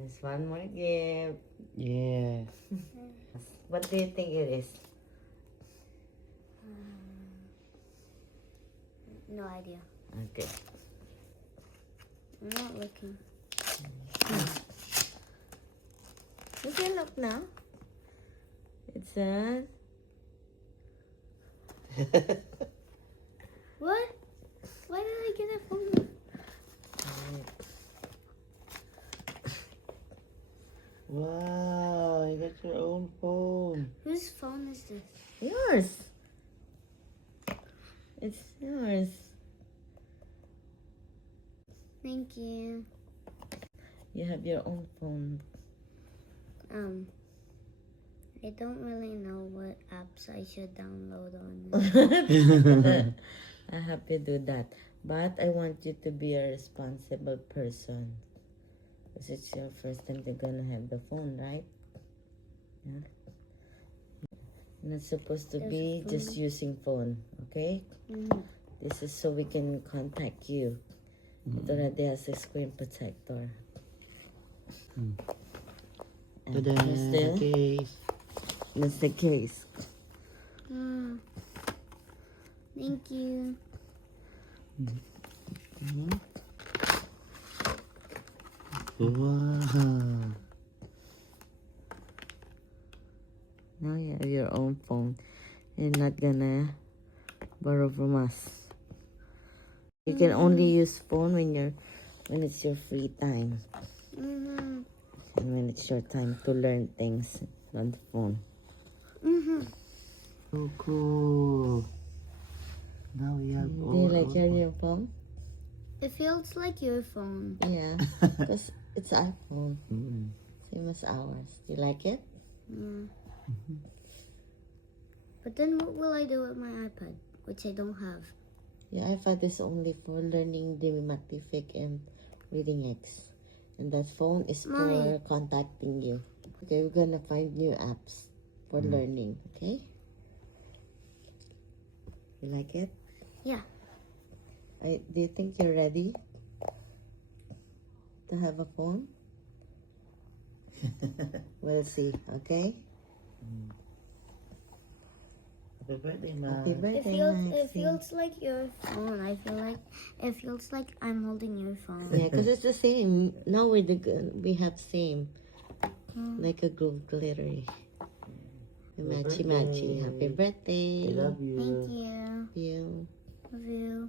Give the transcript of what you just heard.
There's one more gift. Yeah. What do you think it is? No idea. Okay. I'm not looking. You can look now. It says. What? Why did I get a phone? Wow, you got your own phone. Whose phone is this? Yours. It's yours. Thank you. You have your own phone. I don't really know what apps I should download on it. I have to do that. But I want you to be a responsible person. Because it's your first time you're gonna have the phone, right? Yeah. You're not supposed to be just using phone, okay? This is so we can contact you. It already has a screen protector. And Ta-da, here's the case. That's the case. Thank you. Wow. Now you have your own phone. You're not gonna borrow from us. You can only use phone when it's your free time. And when it's your time to learn things on the phone. So cool. Now we have Do all you like our your phone. new phone? It feels like your phone. Yeah. Because it's iPhone. Same as ours. Do you like it? Yeah. But then what will I do with my iPad, which I don't have? Your iPad is only for learning the Magnific and Reading X. And that phone is Mommy. for contacting you. Okay, we're gonna find new apps for learning, okay? You like it? Yeah. Do you think you're ready to have a phone? We'll see, okay? Happy birthday, Ma. Happy It birthday, feels Maxie. like your phone. It feels like I'm holding your phone. Yeah, because it's the same. Now we have same. Like a gold glittery. Matchy matchy. Happy birthday. I love you. Thank you. You. Love you.